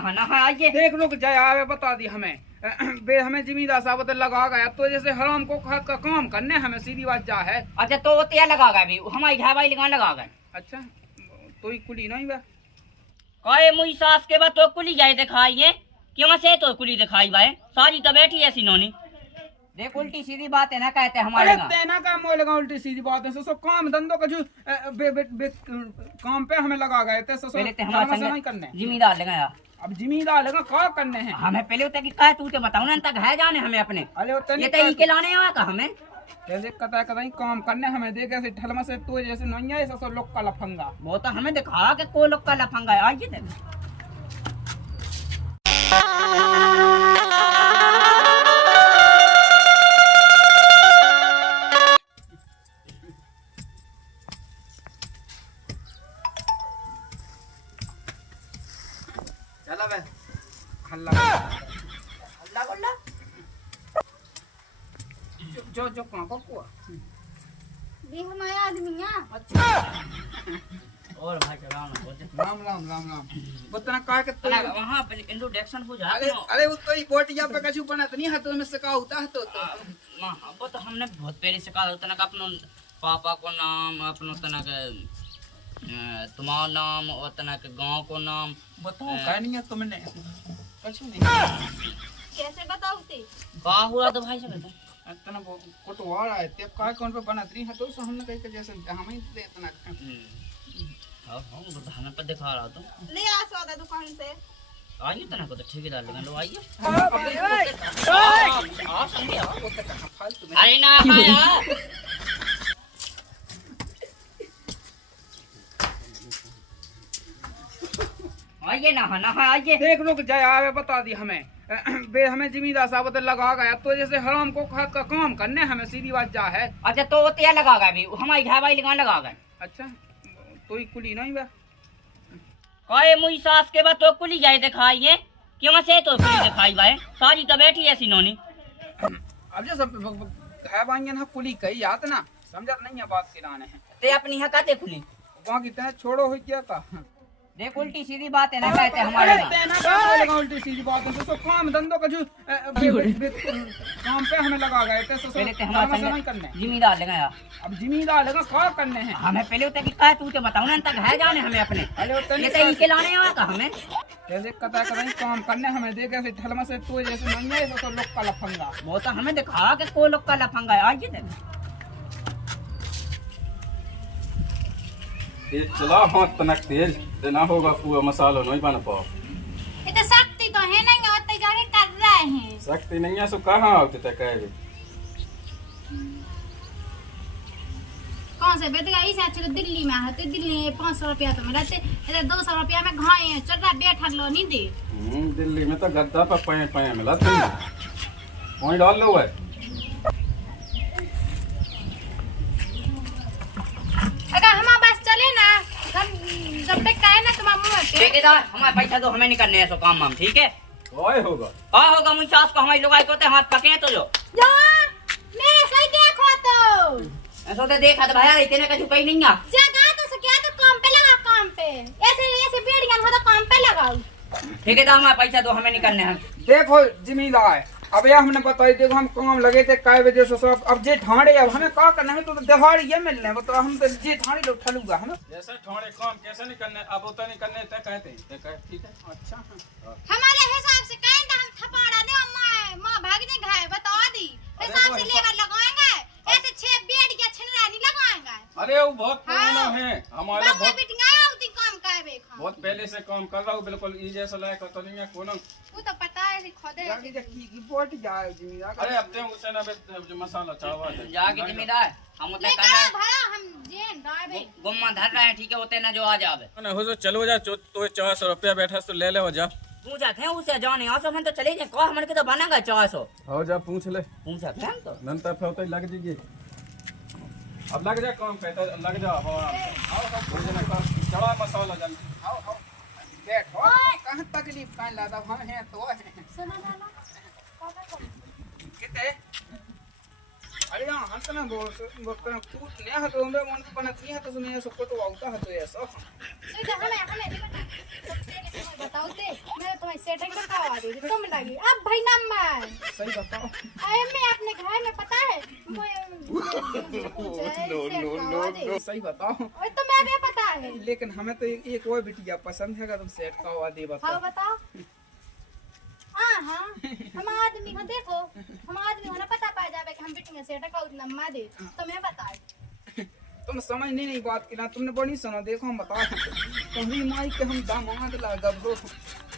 नहाना है आइए। देख रुक जाए आवे बता दी हमें बे हमें जिमीदार साहब तो लगा गया तो जैसे हराम को खाद का काम करने हमें सीधी बात जा है। अच्छा तो वो तेल लगा गए भी हमारी घर वाली लगा लगा गए। अच्छा तो ही कुली नहीं बा कहे मुई सास के बाद तो कुली जाए दिखाई है क्यों से तो कुली दिखाई बाय सारी तो बैठी है सिनोनी देख उल्टी सीधी बात है ना कहते हमारे तेना का मोह लगा उल्टी सीधी बात है सो काम धंधो का जो काम पे हमें लगा गए थे सो नहीं करने जिम्मेदार लगाया। अब जिम्मेदार लगा क्या करने हैं हमें पहले उतर की कहे तू तो बताऊ ना तक है जाने हमें अपने ये तो ई के लाने आया का हमें जैसे कता कहीं काम करने हमें देखे ऐसे ठलमा से तू जैसे नहीं है सो लोग का लफंगा वो तो हमें दिखा के कोई लोग का लफंगा है आइए देख चला बे हल्ला अल्लाह अल्लाह जो जो कहां को देख हमारे आदमियां। अच्छा और भाई राम राम राम राम राम बतना का के तो वहां पे इंट्रोडक्शन हो जाए। अरे वो तो बोटिया पे कछु बना तो नहीं है तो में से का होता है तो हां वो तो हमने बहुत पहले से कहा उतना का अपनो पापा को नाम अपनो तना के तुम्हारा नाम और तना के गांव को नाम बताओ का नहीं है तुमने कछु नहीं कैसे बताओते का हुआ तो भाई से बता इतना कोटवाड़ा है ते का कौन पे बना रही है तो सो हमने कहीं के जैसे हम ही दे इतना हां तो हमें पर दिखा रहा तो ले आ सौदा दुकान से आइए तना को तो ठेकेदार लगा लो आइए आ संगे आ वो तो कहां फालतू में अरे ना यार आइए ना आइए देख रुक जाए आवे बता दी हमें बे हमें जिमीदार साहब तो लगा गया तो जैसे हराम को खाद का काम करने हमें सीधी बात जा है। अच्छा तो वो तेल लगा गए भी हमारी घर वाली लगा लगा गए। अच्छा तो ही कुली नहीं बा कहे मुई सास के बाद तो कुली जाए दिखाई है क्यों से तो कुली दिखाई बाय सारी तो बैठी है सिनोनी अब जो सब है बांगन है कुली कही याद ना समझ नहीं है बात के लाने हैं ते अपनी हकाते खुली वहां की तरह छोड़ो हो क्या का देख उल्टी सीधी बात है ना कहते हमारे तेना का लगा उल्टी सीधी बात है सो काम धंधो का जो काम पे हमें लगा गए थे सो पहले ते हमारे नहीं करने जिम्मेदार लगाया। अब जिम्मेदार लगा क्या करने हैं हमें पहले उतर की कहे तू तो बताऊ ना तक है जाने हमें अपने ये तो ई के लाने आया का हमें जैसे कता कहीं काम करने हमें देखे ऐसे ठलमा से तू जैसे नहीं है सो लोग का लफंगा वो तो हमें दिखा के कोई लोग का लफंगा है आइए देख ये चला हाथ तनक तेज देना होगा पूरा मसाला नहीं बना पाओ ये तो सख्ती तो है नहीं होते जाके कर रहे हैं सकती नहीं है सो कहाँ आते थे कहे कौन से बेटा इसे अच्छे दिल्ली में आते दिल्ली में 500 रुपया तो मिलते इधर 200 रुपया में घाए चल रहा बैठा लो नहीं दे दिल्ली में तो गद्दा पर पाए पाए मिला था वहीं डाल लो है अगर हमारे पास चले ना हम जब तक कहे ना तुम्हारे मुंह पे ठेकेदार हमारे पैसा तो हमें नहीं करने है सो काम हम ठीक है ओए होगा का होगा मुझे सास को हमारी लोग आए तो हाथ पके तो जो मेरे सही देखो तो ऐसा तो देखा तो भाई इतने का कहीं नहीं आ जगह तो क्या तो काम पे लगा काम पे ऐसे बेड़ियां हो तो काम पे लगाओ ठेकेदार हमारे पैसा तो हमें नहीं करने हैं देखो जिम्मेदार अब यह हमने बताई देखो हम काम लगे थे काय वजह से सब अब जे ठाणे अब हमें क्या करना है तो दिहाड़ी ये मिलने है तो हम तो जे ठाणे लोग ठलूगा हम जैसे ठोड़े काम कैसे नहीं करने अब उतना नहीं करने तय कहते ठीक है अच्छा हमारे हिसाब से कहें तो हम थपाड़ा ने मां भागने घाय बता दी हिसाब से लेबर लगाएंगे ऐसे 6 बेड या छिनरा नहीं लगाएंगे। अरे वो बहुत पुराना है हमारा बहुत बिटिया होती काम कावे खा बहुत पहले से काम कर रहा हूँ बिल्कुल ई जैसा लायक तो नहीं है कोनो वो तो पता है खोदे जाके की बोट जाए जिम्मेदार अरे अब ते उसे ना जो मसाला चावा है जाके जिम्मेदार हम उतना कर लेकर रहे भरा हम जेन दावे गुम्मा धर रहे हैं ठीक है उतने ना जो आ जावे ना हो जो चलो जा तो 400 रुपया बैठा तो ले ले हो जा पूछा थे उसे जाने यहाँ से हम तो चले जाए कहा हमारे के तो बनेगा 400 हो जा पूछ ले पूछा थे तो नंतर फिर तो लग जाएगी अब लग जा काम पे तो लग जा आओ चढ़ा मसाला जल्दी आओ बैठो कहां तकलीफ कान लादा हम हैं तो है सुना ना किते अरे यहां हंस ना बोल कूट ने हतो में मन बनत नहीं है तो मैं सब तो आउता है तो ऐसा तो हमें बताओ ते मैं तुम्हें सेटिंग करवा दे तुम लगी अब भाई नंबर सही बताओ। अरे मैं अपने घर में पता है सही बताओ। और तुम्हें भी पता है लेकिन हमें तो एक और बिटिया पसंद है, अगर तुम सेट करवा दे हाँ बताओ। बताओ। हाँ हम आदमी को देखो, हम आदमी को ना पता पा जावे कि हम बिटिया सेट का नंबर दे तुम्हें बताए। तुम समझनी नहीं बात की ना, तुमने बड़ी सुना। देखो हम बता, तुम्हारी माई के हम दामाद ला गबरो,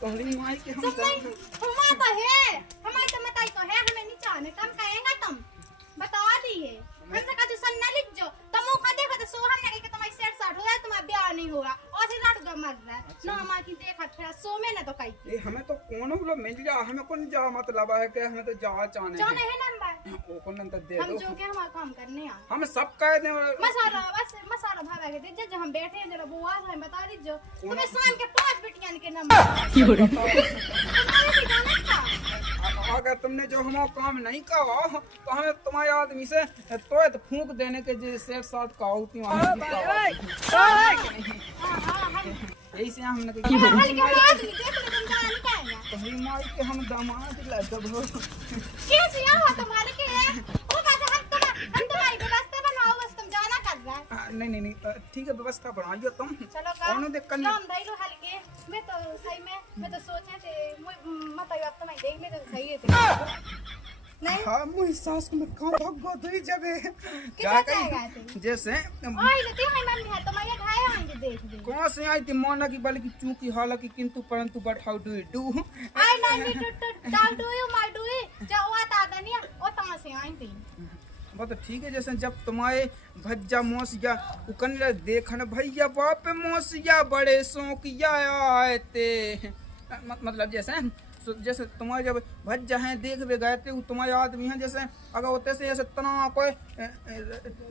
तुम्हारी माई के हम हमारा तो है, हमारी तो मताई तो है, हमें नहीं चाहने कम कहेंगे तुम बता दी है हमसे का जो सन्ना लिख जो तुम मुंह का देखो तो सो हमने कि तुम्हारी सेट साठ हो गया, तुम्हारा ब्याह नहीं होगा और से लाट गम मत रहा ना हमारी देखा फिर सो में ना तो कई ए हमें तो कोनो बोलो मिल जा, हमें कौन जा मतलब है कि हमें तो जा चाहने जाने है नंबर ओ कौन तो दे हम दो, जो के हमारा काम करने आ हम सब कह दे। मसाला बस मसाला भागा के दीजिए जो हम बैठे हैं जरा बुआ हमें बता दीजिए तुम्हें शाम के 5 बिटियां के नंबर अगर तुमने जो हमारा काम नहीं करवा तो हमें तुम्हारे आदमी से तो फूंक देने के जो सेट साट का होती यही से हमने तुम्हारी माई के हम दामाद ला गबरो कैसे यहाँ तुम्हारे के है वो बात हम तुम्हारी व्यवस्था बनाओ बस तुम जाना कर रहा है नहीं ठीक है व्यवस्था बनाइए तुम। चलो कौन दिक्कत नहीं। काम धैलो हल्के मैं तो सही में मैं तो सोचे थे मत अब तो मैं देख ले तो सही है नहीं हाँ मुझे सास को मैं कहाँ भाग गया दूसरी जगह कितना जाएगा जैसे आई लेती हूं मम्मी है तुम्हारे घर आएंगे देख ले कौन से आई थी मौना की बल्कि चूंकि हालांकि किंतु परंतु but how do you do I नहीं डाउ do you my do you जो हुआ था दनिया ओ तमा से आई थी वो तो ठीक है। जैसे जब तुम्हारे भज्जा मौसिया उकन देखन भैया बाप मौसिया बड़े शौकिया आए थे मतलब जैसे तुम्हारे जब भज्जा हैं देख वे गए थे तुम्हारे आदमी हैं जैसे अगर होते से जैसे तना कोई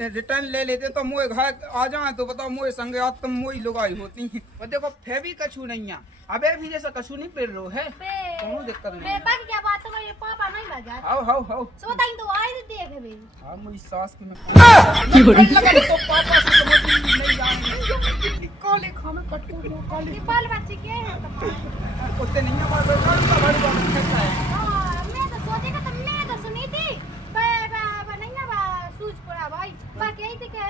रिटर्न ले लेते तो मोए घर आ जाए तो बताओ मोए संगे आज तुम मोई लुगाई होती हैं। और देखो फेवी कछू नहीं है अबे भी जैसा कछू नहीं पेड़ रो है कोनो दिक्कत नहीं बे बाकी क्या बात तुम्हारे पापा नहीं बजा हाउ सो ताई तो आई देख बे हां मुझे सास की मैं लगा तो पापा से समझ नहीं जाएंगे काले खाने कटको काले बाल बच्चे के हैं उतने नहीं है बाल बड़ी बात है। हां मैं तो सोची कि मैं तो सुनी थी नहीं ना सूजपुरा भाई बाकी आई थी कि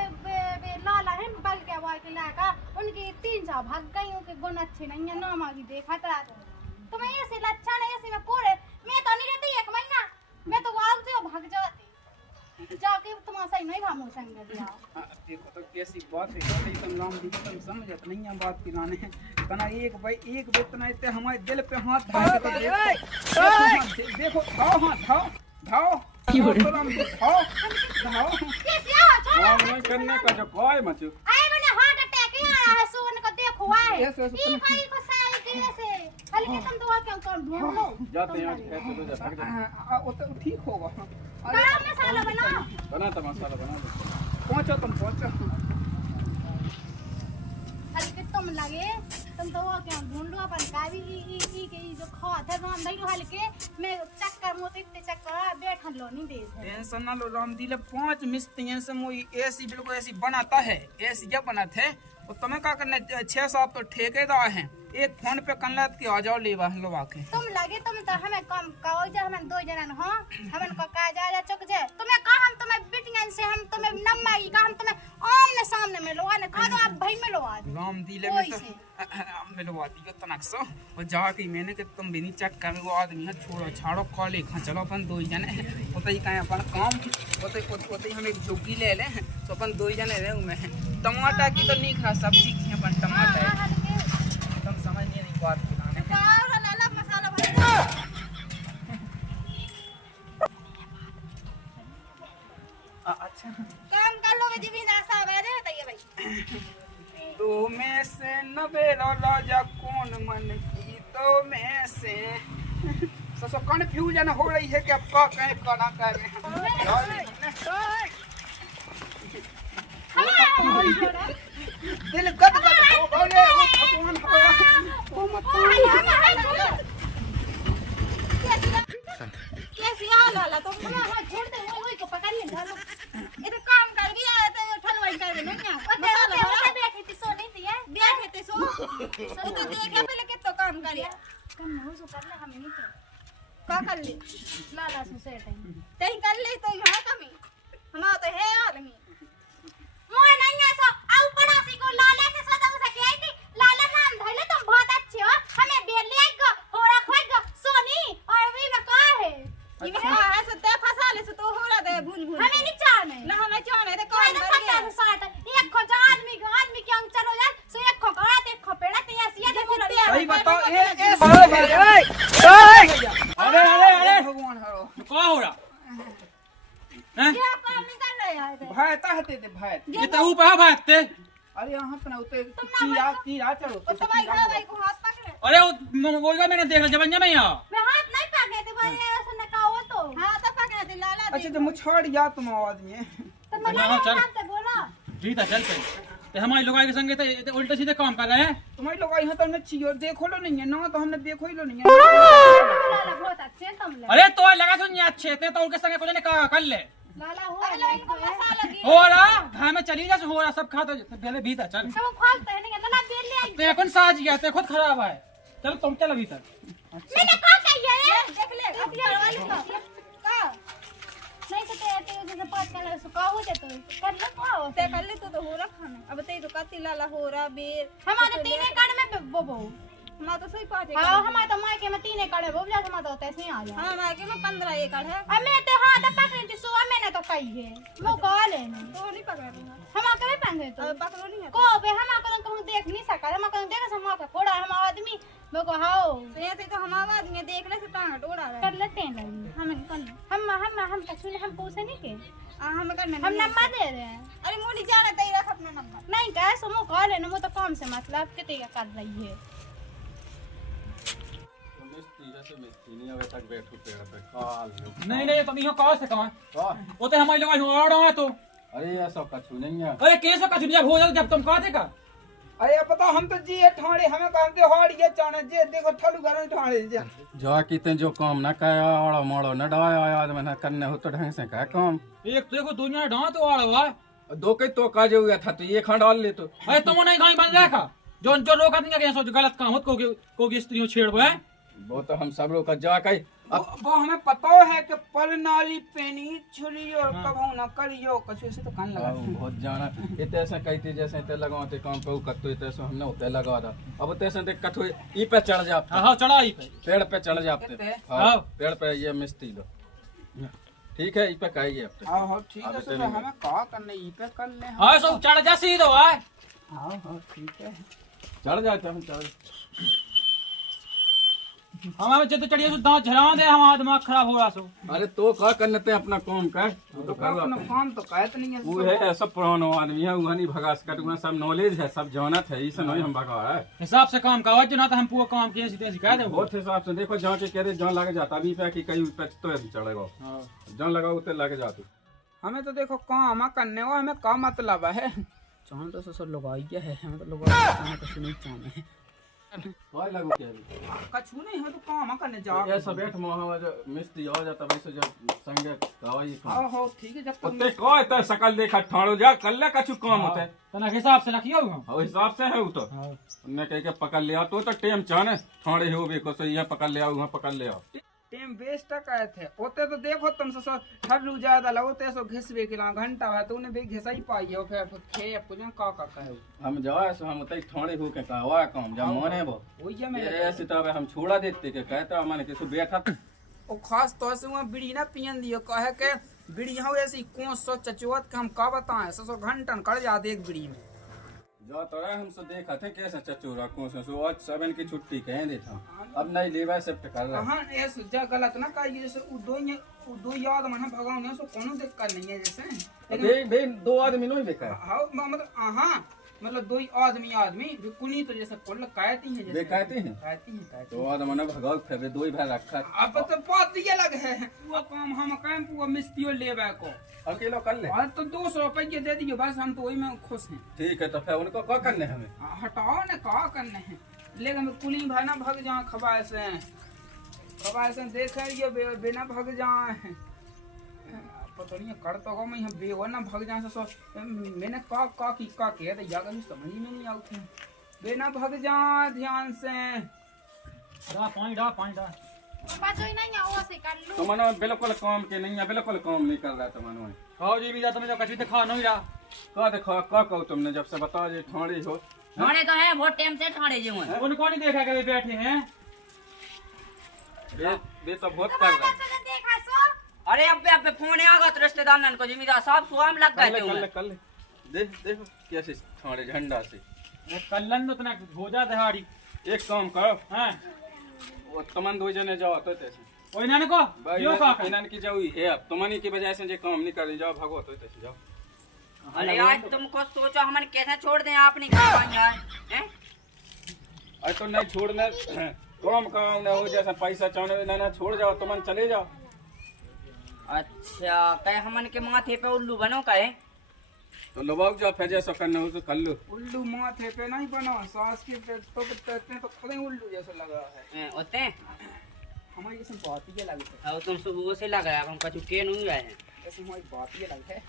लाला है बल के वाल के लाका उनके 3 भाग गई उनके गुण अच्छे नहीं है ना मागी देखा था तो मैं ऐसे लच्छा नहीं ऐसे मैं कोड़े मैं तो नहीं रहती 1 महीना मैं तो वाग से भाग जाती जाके तुम्हारा सही नहीं काम हो संग दिया देखो तो कैसी बात है तुम राम जी तुम समझत नहीं है बात की लाने तना एक वेतना इतने हमारे दिल पे हाथ डाल के देखो धाओ कैसे आ छोड़ नहीं करने का जो कोई मचू आए मैंने हार्ट अटैक ही आया है सोन को देखो आए ई भाई को साल के ऐसे हल्के तुम दवा क्यों कर ढूंढ लो जाते हैं आज कहते तो जा भाग जा वो तो ठीक होगा। गरम मसाला बना बना तो मसाला बना दो पहुंचो हल्के तुम लगे तुम दवा क्यों ढूंढ लो अपन का भी ई के जो खात है राम भाई हल्के मैं चक्कर मोते इतने चक्कर बैठन लो नहीं दे टेंशन ना लो राम दिले 5 मिस्त्रियों से मोई ऐसी बिल्कुल ऐसी बनाता है ऐसी जब बनाते है और तुम्हें क्या करना 6-7 तो ठेकेदार हैं एक फोन पे कनलत के आ जाओ लेवा लवा के तुम लगे तुम तो हमें कम कहो जे हमें 2 जन हो हमें को का जा चुक जे तुम्हें कहा हम तुम्हें बिटियन से हम तुम्हें नम्माई का हम तुम्हें आमने सामने में लोआ ने कहा आप भाई में लोआ राम दिले में तो मिलवा दियो तनक सो और जाके मैंने कि तुम भी नहीं चेक कर वो आदमी है छोड़ो छाड़ो कॉले खा चलो अपन 2 जने होते ही कहीं अपन काम होते ही हम एक जोगी ले ले तो अपन 2 जने रहे में टमाटर की तो नहीं खा सब्जी की अपन टमाटर तुम समझ नहीं बात बनाने लाला मसाला भर अच्छा काम कर लोगे जी भी नाश्ता वगैरह बताइए भाई 2 में से 90 राजा कौन मन की 2 में से सब कन्फ्यूजन हो रही है कि अब का कहें का ना करें दिल गदगद हो गए वो भगवान वो मत कैसे हाल लाला तुम ना छोड़ दे वही को पकड़िए धरो ये तो काम कर भी आया तो ठलवाई कर दे ना मसाला बैठे थी सो नहीं थी बैठे थे सो तो देख पहले कितना काम करिया कम हो सो कर ले हमें नहीं कर का कर ले लाला से सेट है तई कर ले तो यहाँ कमी हमारा तो है आदमी मोय नहीं है सो आउ पड़ोसी को लाला से सदा उसे कही थी लाला नाम धइले तुम बहुत अच्छे हो हमें बेले गो होरा खोई गो सोनी और भी में का है ये भी है सत्य फंसा ले तो हो रहा है भूल भूल हमें नहीं चाहने ना हमें चाहने तो कोई कौन ना कर सकता गया है साथ एक खो जा आदमी के अंग चलो यार सो एक खो करा ते खो पेड़ा ते ऐसी है सही बताओ ए अरे अरे अरे भगवान हरो क्या हो रहा हैं ये काम नहीं कर रहे यार भाई ताहते थे भाई ये तो ऊपर भागते अरे यहाँ पे ना उते तीरा चलो और तुम्हारी घर भाई को हाथ पकड़े अरे वो बोल मैंने देखा जबंजा में यहाँ मैं हाथ नहीं पकड़े थे भाई ऐसा न कहो तो हां तो पकड़ा दे लाला अच्छा तो मुछड़ या तुम आदमी तो मैं हाँ, चल। नाम से बोला जीता चल पे ते हमारी लोग के संगे तो उल्टे सीधे काम कर रहे हैं तुम्हारे लोग यहाँ तो हमने छियो देखो लो नहीं है ना तो हमने देखो ही लो नहीं है लाला बहुत अच्छे तुम ले अरे तो लगा सुन अच्छे थे तो उनके संगे कुछ ने कहा कर ले लाला हो अगला इनको मसा लगी हो रहा घर में चली जा हो रहा सब खाता पहले भीतर चल सब खोलते हैं नहीं लाला बेल ले ते कौन साज गया ते खुद खराब है चलो तुम चल भीतर मैंने कहा कही है देख ले हथियार वाली का नहीं तो ते जैसे पास कर सो का हो जाए तो कर लो पाओ ते कर ले तो हो रहा खाना अब ते तो काती लाला हो रहा बेर हमारे तीन एकड़ में बोबो हमारा तो सही पाँच हां हमारे तो मायके में 3 एकड़ है बोब जा हमारा तो ऐसे ही आ जा हां हमारे में 15 एकड़ है अब मैं तो हां तो पकड़ी थी सो मैंने तो कही है वो कॉल है ना तो नहीं पकड़ा दूंगा हम कभी पहने तो अब पकड़ो नहीं है को बे हम कहूं देख नहीं सका हम कहूं देख समा का कोड़ा हम आदमी मैं को हाओ तो ऐसे तो हमारा आदमी देख ले से टांग टोड़ा रहा कर लेते हैं लगी हमें कर ले हम कछु हम पूछे नहीं के हमें करने हम नंबर दे रहे हैं अरे मोड़ी जाना तई रख अपना नंबर नहीं कह सो मो कॉल है ना वो तो काम से मतलब कितने का कर रही है नहीं नहीं तुम यहाँ कहाँ से कहाँ वो तो हमारी लोग आ रहा है तो अरे ऐसा कछु नहीं है। अरे कैसे कछु जब हो जाए जब तुम कहा थे का अरे अब बताओ हम तो जी है ठाणे हमें कहते हाड़ ये चाने जे देखो ठलू घर में ठाणे जे जो कितने जो काम न कया और मोड़ो न डवाया आज मैंने करने हो तो ढंग से कह काम एक तो देखो दुनिया ढां तो आ रहा है दो के तो काज हो गया था तो ये खा डाल ले तो अरे तुम नहीं कहीं बन रखा जो जो रोका नहीं कि सोच गलत काम हो को स्त्रियों छेड़ है वो तो हम सब लोग का जा कही वो हमें पता है कि पर नारी पेनी छुरियो कबू न करियो कछु से तो कान लगा बहुत जाना इतने ऐसे कहती जैसे इतने लगाते काम पे कतो इतने से हमने उतने लगा रहा अब तैसे देख कठो ई पे चढ़ जाते हाँ चढ़ाई पे पेड़ पे चढ़ जाते कितने? हाँ पेड़ पे ये मिस्ती लो ठीक है ई पे कहेगी अब हां हां ठीक है सो हमें का करने ई पे कर ले हाँ सब चढ़ जा सीधो है हां हां ठीक है चढ़ जाते हम चढ़ हमें जब चढ़िए तो दांत झरा दे हमारा दिमाग खराब हो रहा सो अरे तो का करने ते अपना काम कर तो कर अपना काम तो कहत नहीं है वो है सब पुराना आदमी है वो नहीं भगा सकता तुम्हें सब नॉलेज है सब जानत है इसे नहीं हम भगा है हिसाब से काम का ना तो हम पूरा काम किए सीधे सिखा दे बहुत हिसाब से देखो जहाँ के कह रहे जहाँ लग जाता अभी पे कि कहीं पे तो ऐसे चढ़ेगा जहाँ लगा उतने लग जाते हमें तो देखो काम करने हो हमें का मतलब है चाहन तो ससुर लोग आई है हमें तो लोग कुछ नहीं चाहते कोई लगो क्या कछु नहीं है तो काम करने जाओ ये सब बैठ मोह जो मिस्त्री हो जाता वैसे जो संगे गवाई काम हो ठीक है जब तक उतने कोई तो शकल देखा ठाड़ो जा कर ले कछु काम होता है तना हिसाब से रखियो हम और हिसाब से है वो तो उन्हें कह के पकड़ लिया तो टेम चाने ठाड़े हो भी को सो ये पकड़ ले आओ वहां पकड़ ले आओ टेम वेस्ट कहे थे ओते तो देखो तुम सो ठल्लू ज्यादा लगोते सो घिसबे के ला घंटा है तो उन्हें भी घिसा ही पाई है फिर खे कुछ का कहे हम जाए सो हम उतने ठाड़े हो के कहवा काम जब मोने वो वही है मैं ऐसे तो हम छोड़ा देते के कहता मैंने किसी बैठा ओ खास तौर से वहाँ बीड़ी ना पियन दियो कहे के बीड़ी हो ऐसी कौन सो चचुवत के हम का बताएं सो घंटन कर जाते एक बीड़ी में जो तोरा हमसे देखा थे कैसे चचूरा कौन से सो आज 7 की छुट्टी कह देता अब नहीं लेवा शिफ्ट कर रहा हां ये सुजा गलत ना कही जैसे उ दो याद मन भगवान ने सो कोनो दिक्कत नहीं है जैसे लेकिन दो आदमी नहीं देखा हां मतलब हां मतलब दो आदमी कुनी तो जैसे कुल कहती हैं जैसे कहते हैं तो आदमी ने भगाओ फेरे दो ही भाई रखा अब तो बात ये लग है वो काम हम काम वो मिस्त्रियों लेवे को अकेला कर ले आज तो 200 रुपये दे दिए बस हम तो वही में खुश हैं ठीक है तो फिर उनको क्या करने हमें हटाओ ना क्या करने हैं लेकिन कुली भाई ना भग जाए खबाए से देख ये बिना भग जाए पता नहीं कर तो मैं यहाँ बेवा ना भग जाए सो मैंने का कह दिया कभी समझ में नहीं आती बिना भग जा ध्यान से पानी डाल बाजो नहीं आओ से कर लूं तो मनो बिल्कुल काम के नहीं है, बिल्कुल काम नहीं कर रहा तो मनो हाँ जी मीरा तुमने जो कछु दिखा नहीं रहा का देखो का कहो तुमने जब से बताओ जी ठाणे हो ठाणे तो है बहुत टाइम से ठाणे जो है उनको नहीं देखा कभी बैठे हैं ये तो बहुत कर रहा है। देखा सो अरे अब फोन आगा तो रिश्तेदार नन को जिम्मेदार साहब सुआम लग गए थे कल देख देखो कैसे ठाणे झंडा से कल्लन तो तना हो जा दहाड़ी एक काम करो हां वो तमन दो जने जाओ तो तैसे ओइ नान को यो का इनन की जाओ है अब तुमनी की वजह से जे काम नहीं कर जाओ भागो तो तैसे जाओ। अरे आज तुमको सोचो हमन कैसे छोड़ दें आप नहीं कर पाएंगे हैं अरे तो नहीं छोड़ना काम काम ना हो जैसा पैसा चाहने ना छोड़ जाओ तुमन चले जाओ। अच्छा कहे हमन के माथे पे उल्लू बनो कहे तो लोबाग जाओ फिर जैसा करना हो तो कर लो। उल्लू माथे पे नहीं बना, सास के पे तो कहते हैं तो खुद ही उल्लू जैसा लगा है। होते हमारी जैसे बात ही अलग है, और तुम सुबह से लग रहा है हम कछु के नहीं रहे हैं जैसे हमारी बात ही अलग है।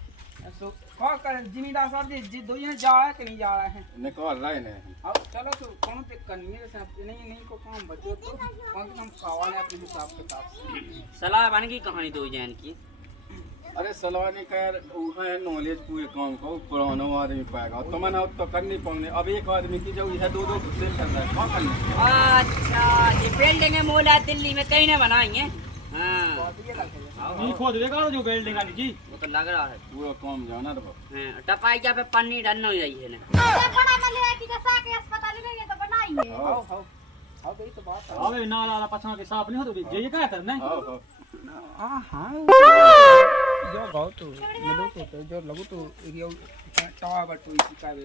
सो क्या कर जिमीदार साहब जी दो जने जा रहा है कि नहीं जा रहे हैं? निकाल रहे नहीं अब चलो तो कौन पे करनी है, जैसे नहीं को काम बचो तो कौन हम कावा है अपने हिसाब किताब से। सलाह बन गई कहानी दो जैन की। अरे सलवानी का यार वो है नॉलेज पूरे काम को पुराना आदमी पाएगा तो मैंने तो करनी पड़ने। अब एक आदमी की जो है दो से कर रहा है क्या करना। अच्छा ये बिल्डिंग है मोला दिल्ली में कहीं ना बनाएंगे। हाँ बात ही अलग है। नहीं खोद देगा जो बिल्डिंग वाली जी वो तो लग रहा है पूरा काम जाना तो टपाई पे पन्नी डन हो रही है ना। बड़ा मले की जैसा के अस्पताल में ये तो बनाई है। हां हां हां यही तो बात है। अबे ना ला पछा के साफ नहीं हो तो ये क्या था नहीं हां हां जो गाओ तो मिलो तो जो लगो तो ये टावा बटो इसी का वे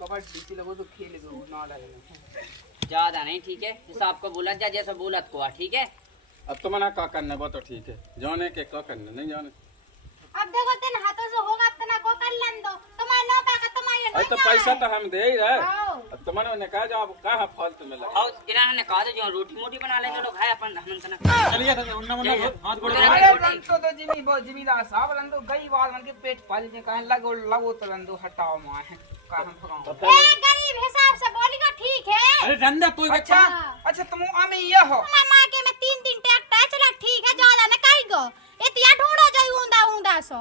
कबड्डी की लगो तो खेल गो ना डालना ज्यादा नहीं ठीक है हिसाब को बोला जा जैसा बोला को ठीक है। अब तो मना क्या करना वो तो ठीक है जाने के क्या करना नहीं जाने। अब देखो तेन हाथों से होगा तना को कर लन दो तुम्हारे नो पाका तुम्हारे अरे तो पैसा तो हम दे ही रहे। आओ। अब तुम्हारे ने कहा जाओ कहा फालतू में लगा। और जिन्होंने ने कहा था जो रोटी मोटी बना लेंगे लोग खाए अपन हमन तना चलिए था उन्ना मुन्ना हाथ गोड़ अरे रंतो तो जिमीदार साहब रंतो गई बार मन के पेट पाल जे कहे लगो तो रंतो हटाओ मां है का हम भगाओ। ए गरीब हिसाब से बोलेगा ठीक है। अरे रंदा तो अच्छा अच्छा तुम आमे ये हो तुम्हारे मां के में 3 ट्रैक्टर चला ठीक है ज्यादा न कहीं गो इतिया ढूंढो जाई ऊंदा ऊंदा सो।